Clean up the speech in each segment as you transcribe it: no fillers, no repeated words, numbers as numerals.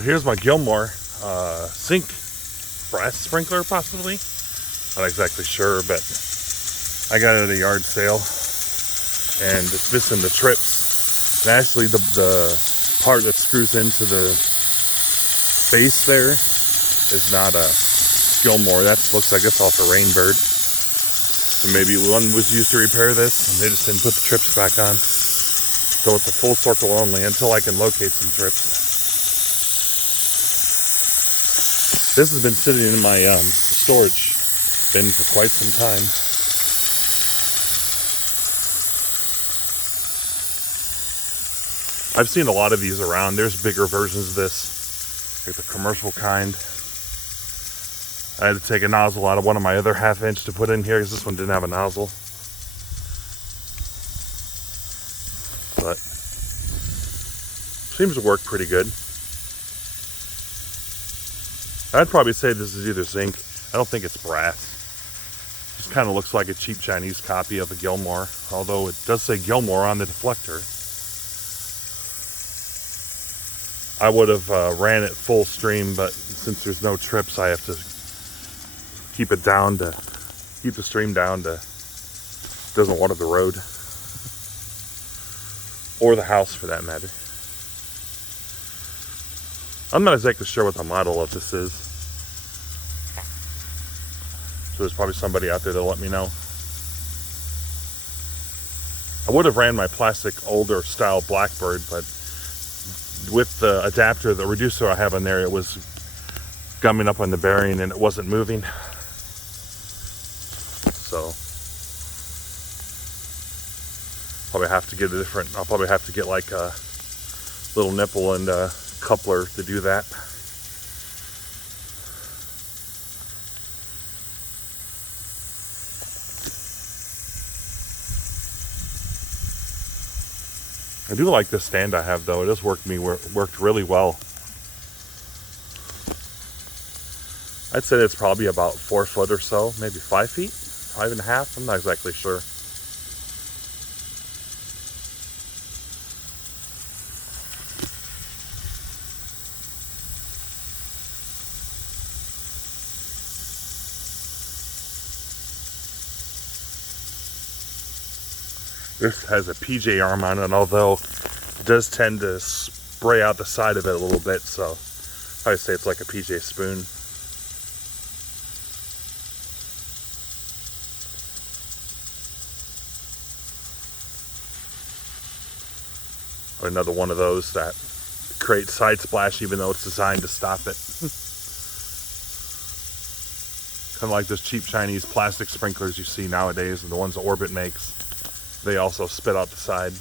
So here's my Gilmour zinc brass sprinkler, possibly. Not exactly sure, but I got it at a yard sale, and it's missing the trips. And actually, the part that screws into the base there is not a Gilmour. That looks like it's off a Rainbird. So maybe one was used to repair this, and they just didn't put the trips back on. So it's a full circle only until I can locate some trips. This has been sitting in my storage bin for quite some time. I've seen a lot of these around. There's bigger versions of this, like the commercial kind. I had to take a nozzle out of one of my other 1/2 inch to put in here because this one didn't have a nozzle. But seems to work pretty good. I'd probably say this is either zinc. I don't think it's brass. Just kind of looks like a cheap Chinese copy of a Gilmour, although it does say Gilmour on the deflector. I would have ran it full stream, but since there's no trips, I have to keep it down to keep the stream down to doesn't water the road or the house for that matter. I'm not exactly sure what the model of this is, so there's probably somebody out there that'll let me know. I would have ran my plastic older style Blackbird, but with the adapter, the reducer I have in there, it was gumming up on the bearing and it wasn't moving. So probably have to get a different, I'll probably have to get like a little nipple and a coupler to do that. I do like this stand I have though. It has worked really well. I'd say it's probably about 4 foot or so, maybe 5 feet, 5.5. I'm not exactly sure. This has a PJ arm on it, although it does tend to spray out the side of it a little bit, so I'd say it's like a PJ spoon. Another one of those that creates side splash even though it's designed to stop it. Kind of like those cheap Chinese plastic sprinklers you see nowadays, and the ones that Orbit makes. They also spit out the side,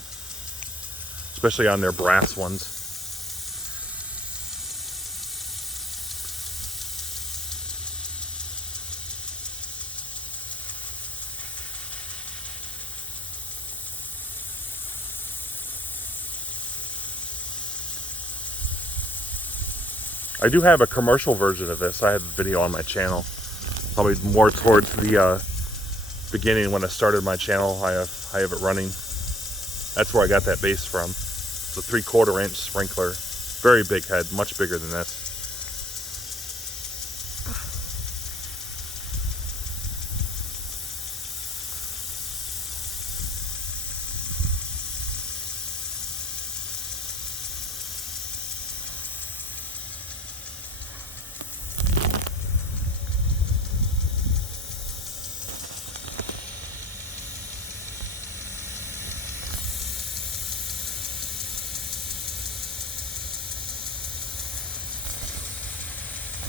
especially on their brass ones. I do have a commercial version of this. I have a video on my channel, probably more towards the beginning when I started my channel. I have it running. That's where I got that base from. It's a 3/4 inch sprinkler, very big head, much bigger than this.